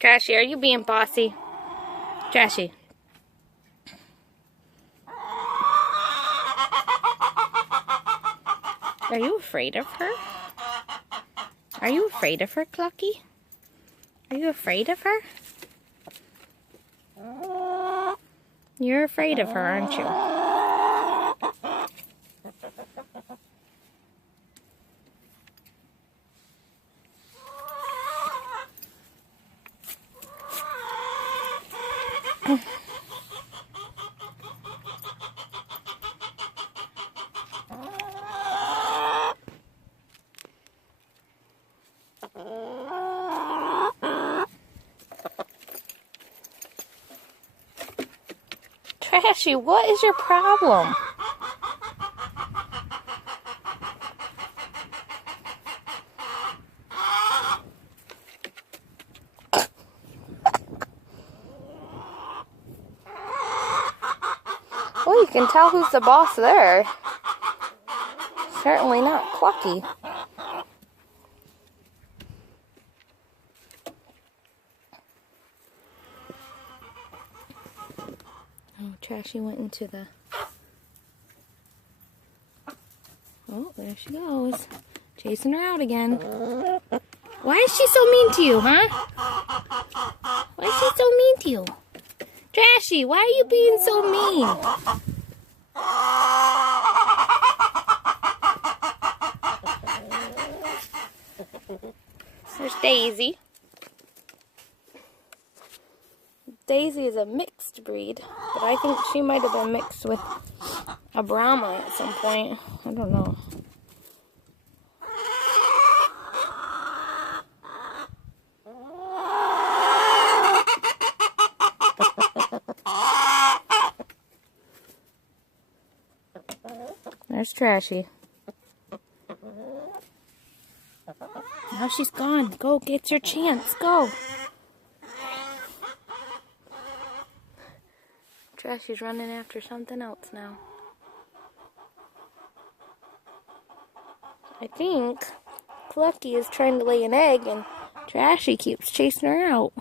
Trashy, are you being bossy? Trashy. Are you afraid of her? Are you afraid of her, Clucky? Are you afraid of her? You're afraid of her, aren't you? Trashy, what is your problem? Well, you can tell who's the boss there. Certainly not Clucky. Oh, Trashy went into the... Oh, there she goes. Chasing her out again. Why is she so mean to you, huh? Why is she so mean to you? Trashy, why are you being so mean? There's Daisy. Daisy is a mixed breed, but I think she might have been mixed with a Brahma at some point. I don't know. There's Trashy. Now she's gone. Go, get your chance. Go. Trashy's running after something else now. I think Clucky is trying to lay an egg and Trashy keeps chasing her out.